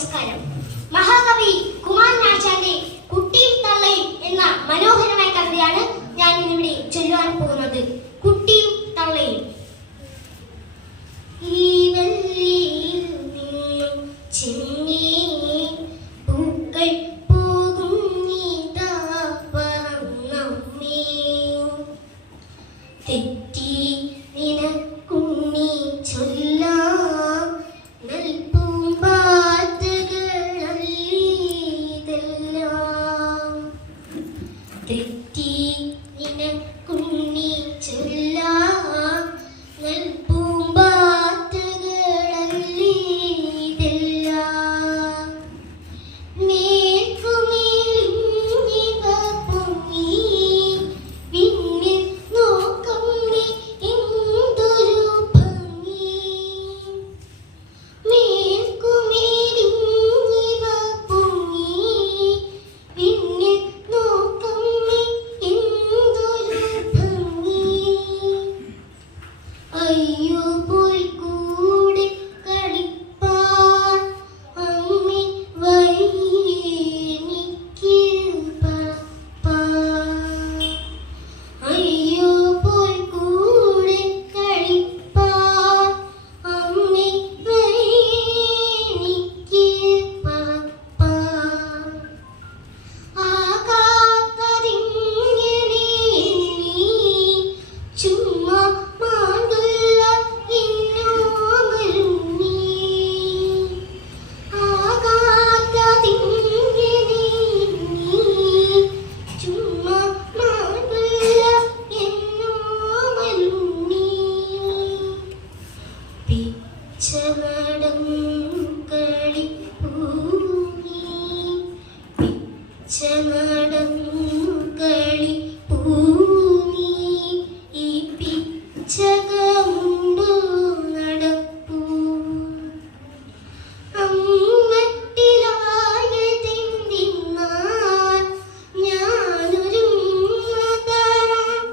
നമസ്കാരം. മഹാകവി കുമാരനാശാന്റെ കുട്ടിയും തള്ളയും എന്ന മനോഹരമായ കവിതയാണ് ഞാൻ ഇന്നിവിടെ ചൊല്ലുവാൻ പോകുന്നത്. കുട്ടിയും തള്ളയും. ഈ വല്ലിയിൽ നിന്നും ചിന്നി പൂക്കൾ പോകും നീതാ പറന്നമ്മേ, തെറ്റി നിനക്കുണ്ണി ചൊല്ലാം നൽപൂമ്പാത്തുകളല്ലിതെല്ലാം, തെറ്റി നിനക്കുണ്ണി ചൊല്ലാം നൽപൂമ്പാത്തുകളല്ലിതെല്ലാം. മേൽക്കുമേലിങ്ങിവ പൊങ്ങി വിണ്ണിൽ നോക്കം നീ എന്തൊരു ഭംഗി. മേൽക്കുമേലിങ്ങിവ പൊങ്ങി വിണ്ണിൽ നോക്കം നീ എന്തൊരു ഭംഗി. അയ്യോ പോയി കൂടെ കളിപ്പാൻ അമ്മി വയ്യെനിക്ക് പറപ്പാൻ. അയ്യോ പോയി കൂടെ കളിപ്പാൻ അമ്മി വയ്യെനിക്ക് പറപ്പാൻ. ആകാത്തതിങ്ങനെ നീ ചുമ്മാ മാണ്ടുള്ള എന്നോമലുണ്ണി. ആകാത്തതിങ്ങനെ നീ ചുമ്മാ മാണ്ടുള്ള എന്നോമലുണ്ണി. പിച്ചമടം കളിപ്പൂനി, പിച്ചമടം കളിപ്പൂനി, ഈ പിച്ചകമുണ്ടു നടപ്പൂ. അമ്മട്ടിലായതെന്തിന്നാൽ ഞാനൊരു തരാം.